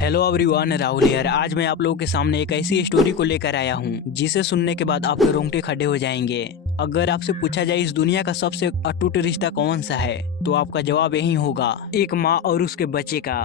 Hello everyone, Rahul यार। आज मैं आप लोगों के सामने एक ऐसी स्टोरी को लेकर आया हूँ जिसे सुनने के बाद आपके रोंगटे खड़े हो जाएंगे। अगर आपसे पूछा जाए इस दुनिया का सबसे अटूट रिश्ता कौन सा है, तो आपका जवाब यही होगा, एक माँ और उसके बच्चे का।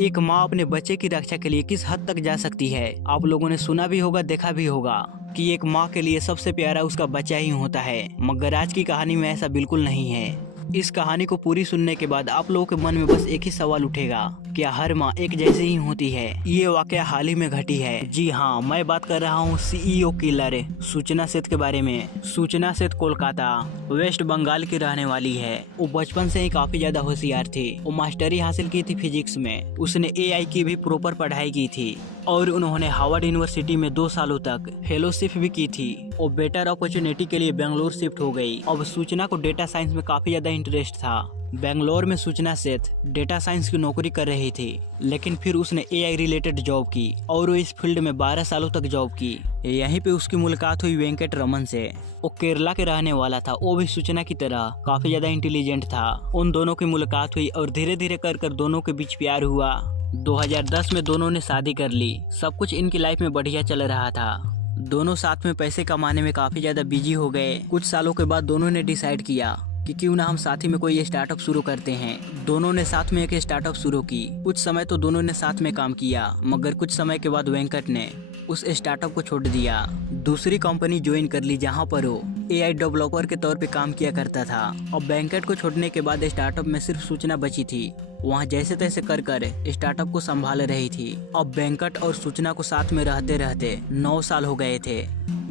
एक माँ अपने बच्चे की रक्षा के लिए किस हद तक जा सकती है, आप लोगों ने सुना भी होगा, देखा भी होगा कि एक माँ के लिए सबसे प्यारा उसका बच्चा ही होता है। मगर आज की कहानी में ऐसा बिल्कुल नहीं है। इस कहानी को पूरी सुनने के बाद आप लोगों के मन में बस एक ही सवाल उठेगा, क्या हर माँ एक जैसी ही होती है? ये वाकया हाल ही में घटी है। जी हाँ, मैं बात कर रहा हूँ सीईओ किलर सूचना सेठ के बारे में। सूचना सेठ कोलकाता वेस्ट बंगाल की रहने वाली है। वो बचपन से ही काफी ज्यादा होशियार थी। वो मास्टरी हासिल की थी फिजिक्स में। उसने एआई की भी प्रॉपर पढ़ाई की थी और उन्होंने हार्वर्ड यूनिवर्सिटी में 2 सालों तक फेलोशिप भी की थी। वो बेटर अपॉर्चुनिटी के लिए बेंगलोर शिफ्ट हो गई। अब सूचना को डेटा साइंस में काफी ज्यादा इंटरेस्ट था। बेंगलोर में सूचना सेठ डेटा साइंस की नौकरी कर रही थी, लेकिन फिर उसने एआई रिलेटेड जॉब की और वो इस फील्ड में 12 सालों तक जॉब की। यहीं पे उसकी मुलाकात हुई वेंकट रमन से। वो केरला के रहने वाला था। वो भी सूचना की तरह काफी ज्यादा इंटेलिजेंट था। उन दोनों की मुलाकात हुई और धीरे धीरे कर दोनों के बीच प्यार हुआ। 2010 में दोनों ने शादी कर ली। सब कुछ इनकी लाइफ में बढ़िया चल रहा था। दोनों साथ में पैसे कमाने में काफी ज्यादा बिजी हो गए। कुछ सालों के बाद दोनों ने डिसाइड किया कि क्यों ना हम साथ ही में कोई स्टार्टअप शुरू करते हैं। दोनों ने साथ में एक स्टार्टअप शुरू की। कुछ समय तो दोनों ने साथ में काम किया, मगर कुछ समय के बाद वेंकट ने उस स्टार्टअप को छोड़ दिया। दूसरी कंपनी ज्वाइन कर ली, जहां पर वो एआई डेवलपर के तौर पे काम किया करता था। अब वेंकट को छोड़ने के बाद स्टार्टअप में सिर्फ सूचना बची थी। वहाँ जैसे तैसे कर स्टार्टअप को संभाल रही थी। अब वेंकट और सूचना को साथ में रहते रहते 9 साल हो गए थे।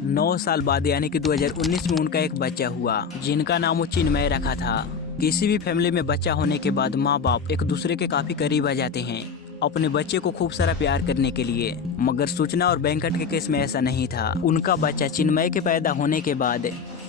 9 साल बाद यानी कि 2019 में उनका एक बच्चा हुआ, जिनका नाम वो चिन्मय रखा था। किसी भी फैमिली में बच्चा होने के बाद माँ बाप एक दूसरे के काफी करीब आ जाते हैं अपने बच्चे को खूब सारा प्यार करने के लिए। मगर सूचना और वेंकट के केस में ऐसा नहीं था। उनका बच्चा चिन्मय के पैदा होने के बाद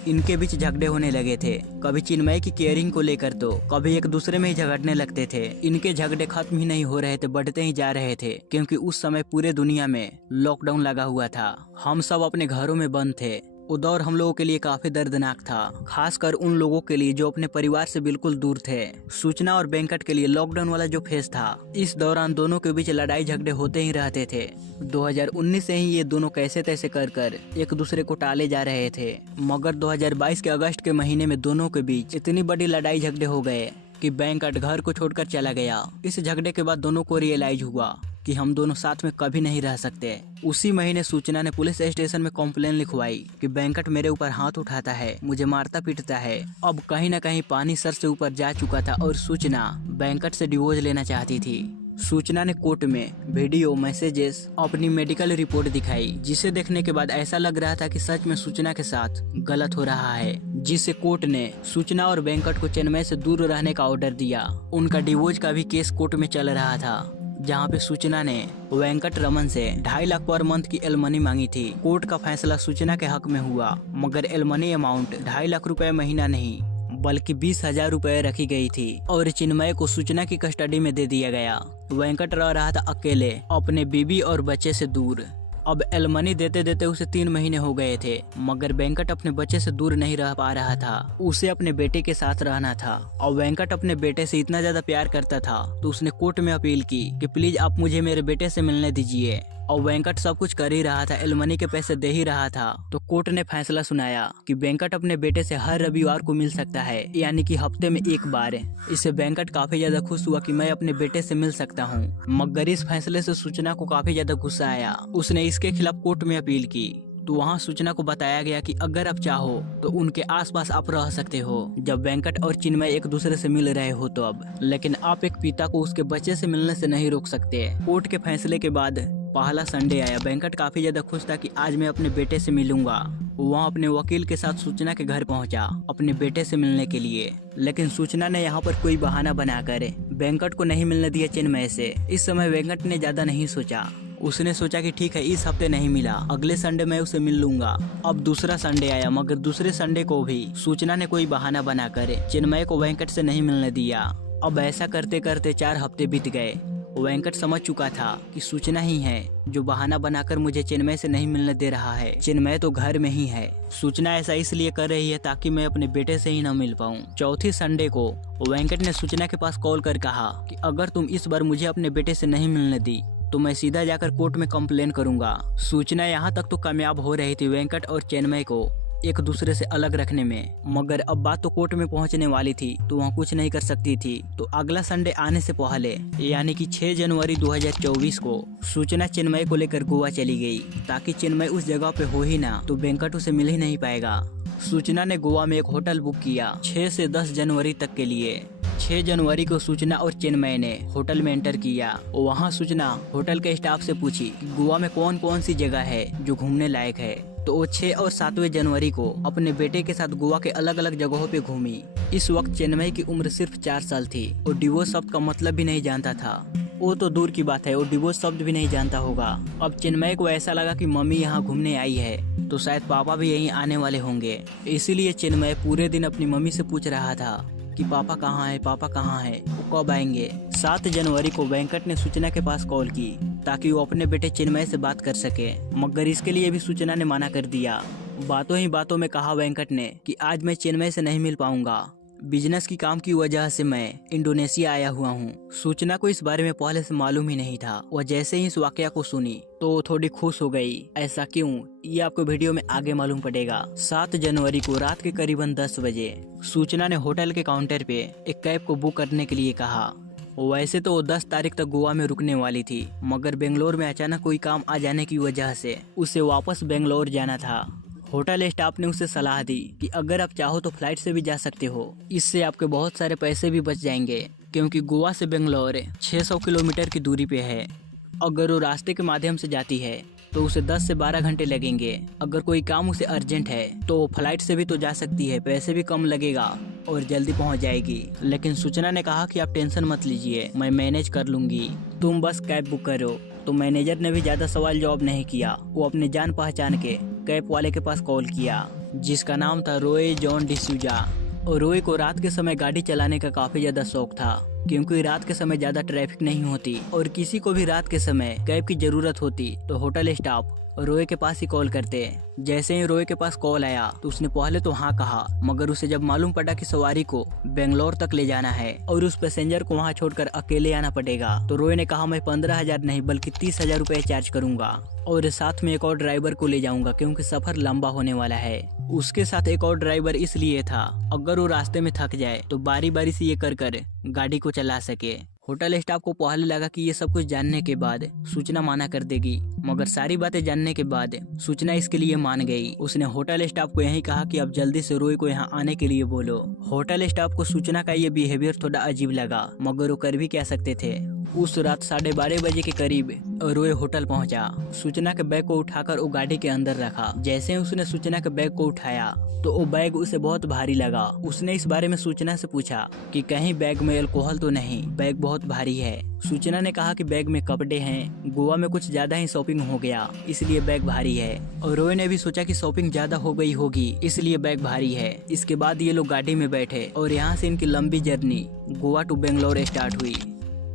इनके बीच झगड़े होने लगे थे। कभी चिन्मय की केयरिंग को लेकर तो कभी एक दूसरे में ही झगड़ने लगते थे। इनके झगड़े खत्म ही नहीं हो रहे थे, बढ़ते ही जा रहे थे, क्योंकि उस समय पूरे दुनिया में लॉकडाउन लगा हुआ था। हम सब अपने घरों में बंद थे। वो दौर हम लोगों के लिए काफी दर्दनाक था, खासकर उन लोगों के लिए जो अपने परिवार से बिल्कुल दूर थे। सूचना और वेंकट के लिए लॉकडाउन वाला जो फेज था, इस दौरान दोनों के बीच लड़ाई झगड़े होते ही रहते थे। 2019 से ही ये दोनों कैसे तैसे कर एक दूसरे को टाले जा रहे थे। मगर 2022 के अगस्त के महीने में दोनों के बीच इतनी बड़ी लड़ाई झगड़े हो गए कि वेंकट घर को छोड़कर चला गया। इस झगड़े के बाद दोनों को रियलाइज हुआ कि हम दोनों साथ में कभी नहीं रह सकते। उसी महीने सूचना ने पुलिस स्टेशन में कंप्लेन लिखवाई कि वेंकट मेरे ऊपर हाथ उठाता है, मुझे मारता पीटता है। अब कहीं न कहीं पानी सर से ऊपर जा चुका था और सूचना वेंकट से डिवोर्स लेना चाहती थी। सूचना ने कोर्ट में वीडियो मैसेजेस, अपनी मेडिकल रिपोर्ट दिखाई, जिसे देखने के बाद ऐसा लग रहा था कि सच में सूचना के साथ गलत हो रहा है, जिससे कोर्ट ने सूचना और वेंकट को चिन्मय से दूर रहने का ऑर्डर दिया। उनका डिवोर्स का भी केस कोर्ट में चल रहा था, जहाँ पे सूचना ने वेंकट रमन से 2.5 लाख पर मंथ की एलमनी मांगी थी। कोर्ट का फैसला सूचना के हक में हुआ, मगर एलमनी अमाउंट 2.5 लाख रुपए महीना नहीं बल्कि 20,000 रुपए रखी गई थी और चिन्मय को सूचना की कस्टडी में दे दिया गया। वेंकट रह रहा था अकेले अपने बीबी और बच्चे से दूर। अब एलमनी देते देते उसे 3 महीने हो गए थे, मगर वेंकट अपने बच्चे से दूर नहीं रह पा रहा था। उसे अपने बेटे के साथ रहना था और वेंकट अपने बेटे से इतना ज्यादा प्यार करता था तो उसने कोर्ट में अपील की कि प्लीज आप मुझे मेरे बेटे से मिलने दीजिए। और वेंकट सब कुछ कर ही रहा था, एलमनी के पैसे दे ही रहा था, तो कोर्ट ने फैसला सुनाया कि वेंकट अपने बेटे से हर रविवार को मिल सकता है, यानी कि हफ्ते में 1 बार। इससे वेंकट काफी ज्यादा खुश हुआ कि मैं अपने बेटे से मिल सकता हूँ। मगर इस फैसले से सूचना को काफी ज्यादा गुस्सा आया। उसने इसके खिलाफ कोर्ट में अपील की, तो वहाँ सूचना को बताया गया कि अगर आप चाहो तो उनके आसपास आप रह सकते हो जब वेंकट और चिन्मय एक दूसरे से मिल रहे हो तो अब, लेकिन आप एक पिता को उसके बच्चे से मिलने से नहीं रोक सकते। कोर्ट के फैसले के बाद पहला संडे आया। वेंकट काफी ज्यादा खुश था कि आज मैं अपने बेटे से मिलूंगा। वहाँ अपने वकील के साथ सूचना के घर पहुंचा अपने बेटे से मिलने के लिए, लेकिन सूचना ने यहाँ पर कोई बहाना बनाकर वेंकट को नहीं मिलने दिया चिन्मय से। इस समय वेंकट ने ज्यादा नहीं सोचा। उसने सोचा कि ठीक है, इस हफ्ते नहीं मिला, अगले संडे मैं उसे मिल लूंगा। अब दूसरा संडे आया, मगर दूसरे संडे को भी सूचना ने कोई बहाना बनाकर चिन्मय को वेंकट से नहीं मिलने दिया। अब ऐसा करते करते 4 हफ्ते बीत गए। वेंकट समझ चुका था कि सूचना ही है जो बहाना बनाकर मुझे चिन्मय से नहीं मिलने दे रहा है। चिन्मय तो घर में ही है। सूचना ऐसा इसलिए कर रही है ताकि मैं अपने बेटे से ही न मिल पाऊं। चौथी संडे को वेंकट ने सूचना के पास कॉल कर कहा कि अगर तुम इस बार मुझे अपने बेटे से नहीं मिलने दी तो मैं सीधा जाकर कोर्ट में कंप्लेन करूंगा। सूचना यहाँ तक तो कामयाब हो रही थी वेंकट और चिन्मय को एक दूसरे से अलग रखने में, मगर अब बात तो कोर्ट में पहुंचने वाली थी तो वहाँ कुछ नहीं कर सकती थी। तो अगला संडे आने से पहले यानी कि 6 जनवरी 2024 को सूचना चिन्मय को लेकर गोवा चली गई, ताकि चिन्मय उस जगह पे हो ही ना तो वेंकट उसे मिल ही नहीं पाएगा। सूचना ने गोवा में एक होटल बुक किया 6 से 10 जनवरी तक के लिए। 6 जनवरी को सूचना और चिन्मय ने होटल में एंटर किया। वहाँ सूचना होटल के स्टाफ से पूछी कि गोवा में कौन कौन सी जगह है जो घूमने लायक है। तो वो 6 और 7वें जनवरी को अपने बेटे के साथ गोवा के अलग अलग जगहों पे घूमी। इस वक्त चिन्मय की उम्र सिर्फ 4 साल थी और डिवोर्स शब्द का मतलब भी नहीं जानता था। वो तो दूर की बात है, वो डिवोर्स शब्द भी नहीं जानता होगा। अब चिन्मय को ऐसा लगा कि मम्मी यहाँ घूमने आई है तो शायद पापा भी यहीं आने वाले होंगे। इसीलिए चिन्मय पूरे दिन अपनी मम्मी से पूछ रहा था कि पापा कहाँ है, पापा कहाँ है, वो कब आएंगे। 7 जनवरी को वेंकट ने सूचना के पास कॉल की ताकि वो अपने बेटे चिन्मय से बात कर सके, मगर इसके लिए भी सूचना ने मना कर दिया। बातों ही बातों में कहा वेंकट ने कि आज मैं चिन्मय से नहीं मिल पाऊंगा, बिजनेस की काम की वजह से मैं इंडोनेशिया आया हुआ हूँ। सूचना को इस बारे में पहले से मालूम ही नहीं था। वह जैसे ही इस वाकया को सुनी तो वो थोड़ी खुश हो गई। ऐसा क्यों, ये आपको वीडियो में आगे मालूम पड़ेगा। 7 जनवरी को रात के करीबन 10 बजे सूचना ने होटल के काउंटर पे एक कैब को बुक करने के लिए कहा। वैसे तो वो 10 तारीख तक गोवा में रुकने वाली थी, मगर बेंगलोर में अचानक कोई काम आ जाने की वजह से उसे वापस बेंगलोर जाना था। होटल स्टाफ ने उसे सलाह दी कि अगर आप चाहो तो फ्लाइट से भी जा सकते हो, इससे आपके बहुत सारे पैसे भी बच जाएंगे, क्योंकि गोवा से बेंगलोर 600 किलोमीटर की दूरी पे है। अगर वो रास्ते के माध्यम से जाती है तो उसे 10 से 12 घंटे लगेंगे। अगर कोई काम उसे अर्जेंट है तो वो फ्लाइट से भी तो जा सकती है, पैसे भी कम लगेगा और जल्दी पहुंच जाएगी। लेकिन सूचना ने कहा कि आप टेंशन मत लीजिए, मैं मैनेज कर लूंगी, तुम बस कैब बुक करो। तो मैनेजर ने भी ज्यादा सवाल जवाब नहीं किया। वो अपने जान पहचान के कैब वाले के पास कॉल किया, जिसका नाम था रोय जॉन डिसूजा। और रोय को रात के समय गाड़ी चलाने का काफी ज्यादा शौक था, क्योंकि रात के समय ज्यादा ट्रैफिक नहीं होती और किसी को भी रात के समय कैब की जरूरत होती तो होटल स्टाफ रोय के पास ही कॉल करते। जैसे ही रोय के पास कॉल आया तो उसने पहले तो हाँ कहा, मगर उसे जब मालूम पड़ा कि सवारी को बेंगलोर तक ले जाना है और उस पैसेंजर को वहाँ छोड़कर अकेले आना पड़ेगा, तो रोय ने कहा मैं 15,000 नहीं बल्कि 30,000 रुपए चार्ज करूंगा और साथ में एक और ड्राइवर को ले जाऊंगा, क्योंकि सफर लंबा होने वाला है। उसके साथ एक और ड्राइवर इसलिए था अगर वो रास्ते में थक जाए तो बारी बारी से ये कर गाड़ी को चला सके। होटल स्टाफ को पहले लगा कि ये सब कुछ जानने के बाद सूचना माना कर देगी, मगर सारी बातें जानने के बाद सूचना इसके लिए मान गई। उसने होटल स्टाफ को यही कहा कि अब जल्दी से रोय को यहाँ आने के लिए बोलो। होटल स्टाफ को सूचना का ये बिहेवियर थोड़ा अजीब लगा, मगर वो कर भी क्या सकते थे। उस रात 12:30 बजे के करीब रोय होटल पहुंचा। सूचना के बैग को उठाकर वो गाड़ी के अंदर रखा। जैसे ही उसने सूचना के बैग को उठाया तो वो बैग उसे बहुत भारी लगा। उसने इस बारे में सूचना से पूछा कि कहीं बैग में अल्कोहल तो नहीं, बैग बहुत भारी है। सूचना ने कहा कि बैग में कपड़े हैं, गोवा में कुछ ज्यादा ही शॉपिंग हो गया इसलिए बैग भारी है। और रोय ने भी सोचा कि शॉपिंग ज्यादा हो गई होगी इसलिए बैग भारी है। इसके बाद ये लोग गाड़ी में बैठे और यहाँ से इनकी लंबी journey Goa to Bangalore start हुई।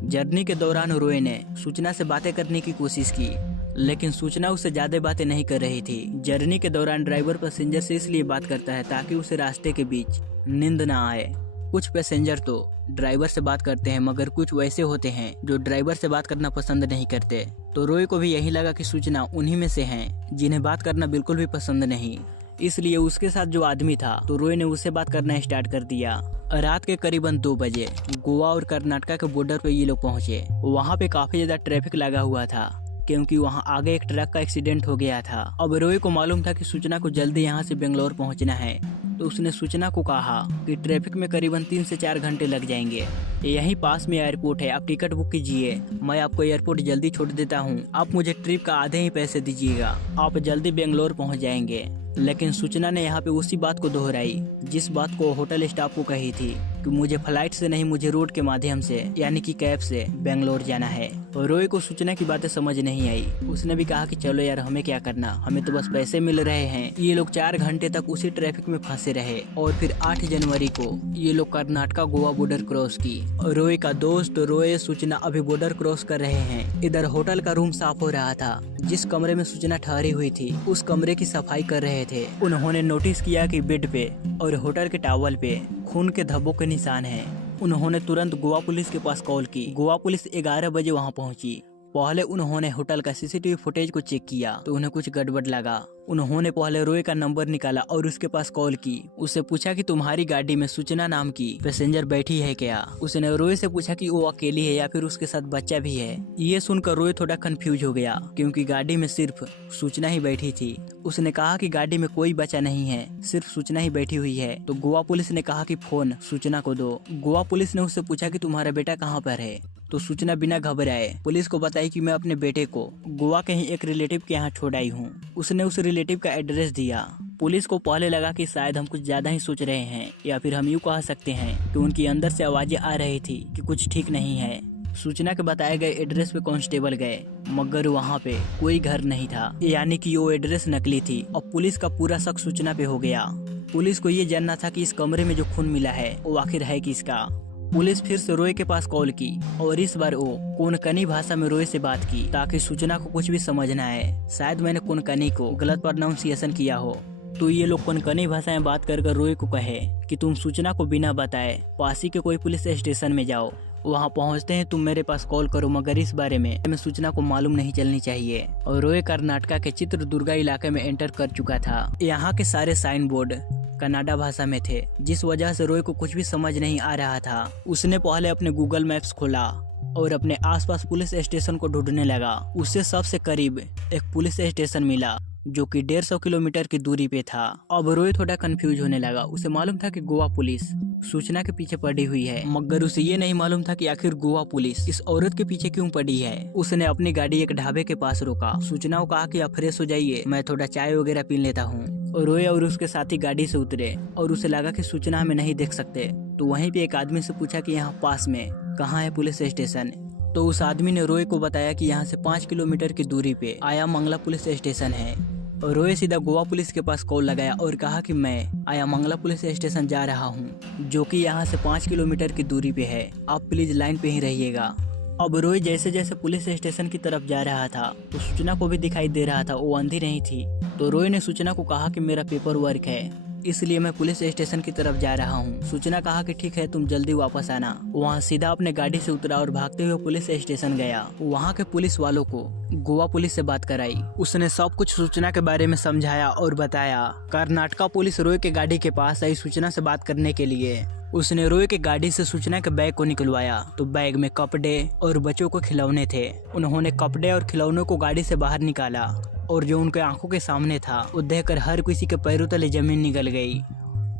जर्नी के दौरान रोय ने सूचना से बातें करने की कोशिश की, लेकिन सूचना उससे ज्यादा बातें नहीं कर रही थी। जर्नी के दौरान ड्राइवर पैसेंजर से इसलिए बात करता है ताकि उसे रास्ते के बीच नींद ना आए। कुछ पैसेंजर तो ड्राइवर से बात करते हैं, मगर कुछ वैसे होते हैं जो ड्राइवर से बात करना पसंद नहीं करते। तो रोय को भी यही लगा कि सूचना उन्हीं में से हैं जिन्हें बात करना बिल्कुल भी पसंद नहीं, इसलिए उसके साथ जो आदमी था तो रोय ने उससे बात करना स्टार्ट कर दिया। रात के करीबन 2 बजे गोवा और कर्नाटका के बॉर्डर पे ये लोग पहुंचे। वहाँ पे काफी ज्यादा ट्रैफिक लगा हुआ था, क्योंकि वहाँ आगे एक ट्रक का एक्सीडेंट हो गया था। अब रोय को मालूम था कि सूचना को जल्दी यहाँ से बेंगलोर पहुँचना है, तो उसने सूचना को कहा कि ट्रैफिक में करीबन 3 से 4 घंटे लग जाएंगे। यहीं पास में एयरपोर्ट है, आप टिकट बुक कीजिए, मैं आपको एयरपोर्ट जल्दी छोड़ देता हूँ, आप मुझे ट्रिप का आधे ही पैसे दीजिएगा, आप जल्दी बेंगलोर पहुँच जाएंगे। लेकिन सूचना ने यहाँ पे उसी बात को दोहराई जिस बात को होटल स्टाफ को कही थी कि मुझे फ्लाइट से नहीं, मुझे रोड के माध्यम से यानी कि कैब से बेंगलोर जाना है। और रोय को सूचना की बातें समझ नहीं आई। उसने भी कहा कि चलो यार, हमें क्या करना, हमें तो बस पैसे मिल रहे हैं। ये लोग 4 घंटे तक उसी ट्रैफिक में फंसे रहे और फिर 8 जनवरी को ये लोग कर्नाटका गोवा बॉर्डर क्रॉस की। रोय का दोस्त रोय सूचना अभी बॉर्डर क्रॉस कर रहे हैं। इधर होटल का रूम साफ हो रहा था। जिस कमरे में सूचना ठहरी हुई थी उस कमरे की सफाई कर रहे थे। उन्होंने नोटिस किया कि बेड पे और होटल के टॉवल पे खून के धब्बों के निशान हैं। उन्होंने तुरंत गोवा पुलिस के पास कॉल की। गोवा पुलिस 11 बजे वहां पहुंची। पहले उन्होंने होटल का सीसीटीवी फुटेज को चेक किया तो उन्हें कुछ गड़बड़ लगा। उन्होंने पहले रोय का नंबर निकाला और उसके पास कॉल की। उससे पूछा कि तुम्हारी गाड़ी में सूचना नाम की पैसेंजर बैठी है क्या। उसने रोय से पूछा कि वो अकेली है या फिर उसके साथ बच्चा भी है। ये सुनकर रोय थोड़ा कंफ्यूज हो गया क्योंकि गाड़ी में सिर्फ सूचना ही बैठी थी। उसने कहा कि गाड़ी में कोई बच्चा नहीं है, सिर्फ सूचना ही बैठी हुई है। तो गोवा पुलिस ने कहा कि फोन सूचना को दो। गोवा पुलिस ने उससे पूछा कि तुम्हारा बेटा कहाँ पर है। तो सूचना बिना घबराए पुलिस को बताई कि मैं अपने बेटे को गोवा के ही एक रिलेटिव के यहाँ छोड़ आई हूँ। उसने उस रिलेटिव का एड्रेस दिया। पुलिस को पहले लगा कि शायद हम कुछ ज्यादा ही सोच रहे हैं या फिर हम यूँ कह सकते हैं कि उनकी अंदर से आवाजें आ रही थी कि कुछ ठीक नहीं है। सूचना के बताए गए एड्रेस पे कांस्टेबल गए मगर वहाँ पे कोई घर नहीं था, यानी कि वो एड्रेस नकली थी। और पुलिस का पूरा शक सूचना पे हो गया। पुलिस को ये जानना था कि इस कमरे में जो खून मिला है वो आखिर है किसका। पुलिस फिर से रोय के पास कॉल की और इस बार वो कोंकणी भाषा में रोय से बात की ताकि सूचना को कुछ भी समझ न आए। शायद मैंने कोंकणी को गलत प्रोनाउंसिएशन किया हो। तो ये लोग कोंकणी भाषा में बात कर रोय को कहे कि तुम सूचना को बिना बताए पासी के कोई पुलिस स्टेशन में जाओ, वहाँ पहुँचते हैं तुम मेरे पास कॉल करो, मगर इस बारे में सूचना को मालूम नहीं चलनी चाहिए। और रोय कर्नाटका के चित्रदुर्गा इलाके में एंटर कर चुका था। यहाँ के सारे साइन बोर्ड कन्नड़ा भाषा में थे, जिस वजह से रोय को कुछ भी समझ नहीं आ रहा था। उसने पहले अपने गूगल मैप्स खोला और अपने आसपास पुलिस स्टेशन को ढूंढने लगा। उससे सबसे करीब एक पुलिस स्टेशन मिला जो कि 150 किलोमीटर की दूरी पे था। अब रोय थोड़ा कंफ्यूज होने लगा। उसे मालूम था कि गोवा पुलिस सूचना के पीछे पड़ी हुई है, मगर उसे ये नहीं मालूम था कि आखिर गोवा पुलिस इस औरत के पीछे क्यों पड़ी है। उसने अपनी गाड़ी एक ढाबे के पास रोका। सूचना को कहा कि आप फ्रेश हो जाइए, मैं थोड़ा चाय वगैरह पी लेता हूँ। और रोय और उसके साथी गाड़ी से उतरे और उसे लगा कि सूचना हमें नहीं देख सकते। तो वहीं पे एक आदमी से पूछा कि यहाँ पास में कहाँ है पुलिस स्टेशन। तो उस आदमी ने रोय को बताया कि यहाँ से 5 किलोमीटर की दूरी पे आया मंगला पुलिस स्टेशन है। और रोय सीधा गोवा पुलिस के पास कॉल लगाया और कहा कि मैं आया मंगला पुलिस स्टेशन जा रहा हूँ, जो कि यहाँ से 5 किलोमीटर की दूरी पे है, आप प्लीज लाइन पे ही रहिएगा। अब रोय जैसे जैसे पुलिस स्टेशन की तरफ जा रहा था तो सूचना को भी दिखाई दे रहा था वो अंधी नहीं थी। तो रोय ने सूचना को कहा कि मेरा पेपर वर्क है, इसलिए मैं पुलिस स्टेशन की तरफ जा रहा हूँ। सूचना कहा कि ठीक है, तुम जल्दी वापस आना। वहाँ सीधा अपने गाड़ी से उतरा और भागते हुए पुलिस स्टेशन गया। वहाँ के पुलिस वालों को गोवा पुलिस से बात कराई। उसने सब कुछ सूचना के बारे में समझाया और बताया। कर्नाटका पुलिस रोय के गाड़ी के पास आई सूचना से बात करने के लिए। उसने रोय के गाड़ी से सूचना के बैग को निकलवाया तो बैग में कपड़े और बच्चों को खिलौने थे। उन्होंने कपड़े और खिलौनों को गाड़ी से बाहर निकाला और जो उनके आंखों के सामने था वो देखकर हर किसी के पैरों तले जमीन निकल गई।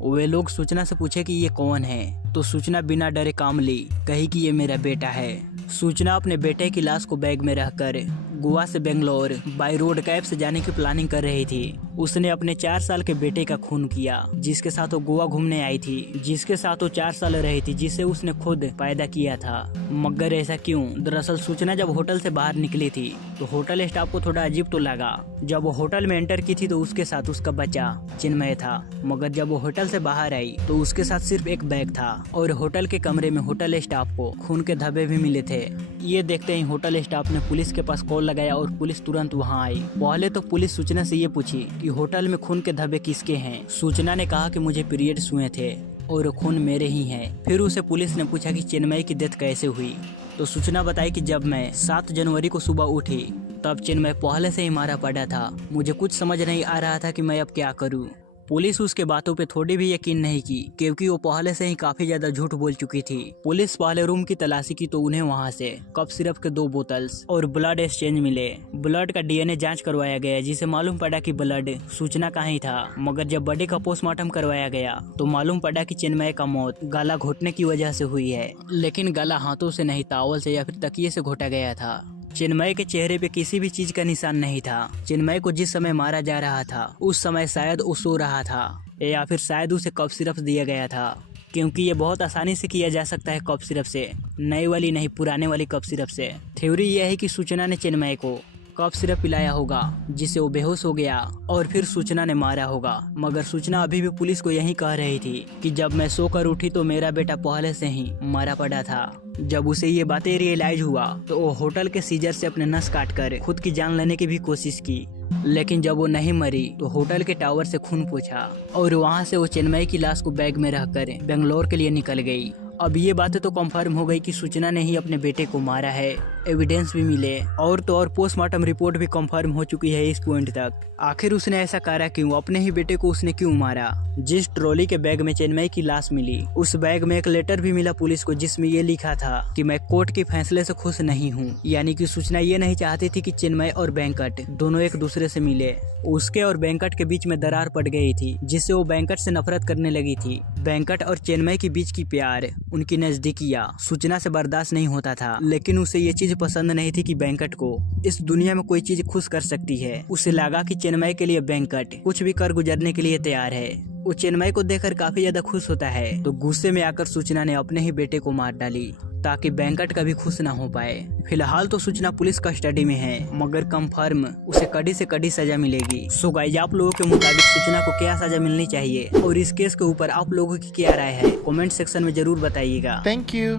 वे लोग सूचना से पूछे कि ये कौन है। तो सूचना बिना डरे काम ली, कही कि ये मेरा बेटा है। सूचना अपने बेटे की लाश को बैग में रखकर गोवा से बेंगलोर बाय रोड कैब से जाने की प्लानिंग कर रही थी। उसने अपने 4 साल के बेटे का खून किया जिसके साथ वो गोवा घूमने आई थी, जिसके साथ वो 4 साल रही थी, जिसे उसने खुद पैदा किया था। मगर ऐसा क्यों? दरअसल सूचना जब होटल से बाहर निकली थी तो होटल स्टाफ को थोड़ा अजीब तो लगा। जब वो होटल में एंटर की थी तो उसके साथ उसका बच्चा चिन्मय था, मगर जब वो होटल से बाहर आई तो उसके साथ सिर्फ एक बैग था और होटल के कमरे में होटल स्टाफ को खून के धब्बे भी मिले थे। ये देखते ही होटल स्टाफ ने पुलिस के पास कॉल लगाया और पुलिस तुरंत वहां आई। पहले तो पुलिस सूचना से ये पूछी कि होटल में खून के धब्बे किसके हैं। सूचना ने कहा कि मुझे पीरियड्स हुए थे और खून मेरे ही हैं। फिर उसे पुलिस ने पूछा कि चिन्मय की डेथ कैसे हुई। तो सूचना बताई कि जब मैं 7 जनवरी को सुबह उठी तब चिन्मय पहले से ही मारा पड़ा था। मुझे कुछ समझ नहीं आ रहा था कि मैं अब क्या करूं। पुलिस उसके बातों पे थोड़ी भी यकीन नहीं की क्योंकि वो पहले से ही काफी ज्यादा झूठ बोल चुकी थी। पुलिस पहले रूम की तलाशी की तो उन्हें वहां से कप सिरप के 2 बोतल्स और ब्लड एक्सचेंज मिले। ब्लड का डीएनए जांच करवाया गया जिसे मालूम पड़ा कि ब्लड सूचना का ही था। मगर जब बॉडी का पोस्टमार्टम करवाया गया तो मालूम पड़ा कि चिन्मय का मौत गला घोटने की वजह से हुई है, लेकिन गला हाथों से नहीं, टॉवल से या फिर तकिए से घोटा गया था। चिन्मय के चेहरे पे किसी भी चीज का निशान नहीं था। चिन्मय को जिस समय मारा जा रहा था उस समय शायद वो सो रहा था या फिर शायद उसे कफ सिरप दिया गया था, क्योंकि ये बहुत आसानी से किया जा सकता है कफ सिरप से, नई वाली नहीं पुराने वाली कफ सिरप से। थ्योरी यह है कि सूचना ने चिन्मय को कफ सिरप पिलाया होगा जिससे वो बेहोश हो गया और फिर सूचना ने मारा होगा। मगर सूचना अभी भी पुलिस को यही कह रही थी कि जब मैं सोकर उठी तो मेरा बेटा पहले से ही मारा पड़ा था। जब उसे ये बातें रियलाइज हुआ तो वो होटल के सीजर से अपने नस काटकर खुद की जान लेने की भी कोशिश की, लेकिन जब वो नहीं मरी तो होटल के टावर से खून पूछा और वहाँ से वो चिन्मय की लाश को बैग में रखकर बेंगलोर के लिए निकल गई। अब ये बातें तो कंफर्म हो गई कि सूचना ने ही अपने बेटे को मारा है एविडेंस भी मिले और तो और पोस्टमार्टम रिपोर्ट भी कंफर्म हो चुकी है इस पॉइंट तक। आखिर उसने ऐसा करा क्यों, अपने ही बेटे को उसने क्यों मारा। जिस ट्रॉली के बैग में चिन्मय की लाश मिली, उस बैग में एक लेटर भी मिला पुलिस को, जिसमें ये लिखा था कि मैं कोर्ट के फैसले से खुश नहीं हूँ। यानी कि सूचना ये नहीं चाहती थी कि चिन्मय और वेंकट दोनों एक दूसरे से मिले। उसके और वेंकट के बीच में दरार पड़ गई थी, जिससे वो वेंकट से नफरत करने लगी थी। वेंकट और चिन्मय के बीच की प्यार, उनकी नजदीकियां सूचना से बर्दाश्त नहीं होता था। लेकिन उसे ये चीज पसंद नहीं थी कि वेंकट को इस दुनिया में कोई चीज खुश कर सकती है। उसे लगा कि चिन्मय के लिए वेंकट कुछ भी कर गुजरने के लिए तैयार है। वो चिन्मय को देखकर काफी ज्यादा खुश होता है, तो गुस्से में आकर सूचना ने अपने ही बेटे को मार डाली ताकि वेंकट कभी खुश ना हो पाए। फिलहाल तो सूचना पुलिस कस्टडी में है, मगर कंफर्म उसे कड़ी से कड़ी सजा मिलेगी। सो गाइस, आप लोगों के मुताबिक सूचना को क्या सजा मिलनी चाहिए और इस केस के ऊपर आप लोगों की क्या राय है, कमेंट सेक्शन में जरूर बताइएगा। Thank you.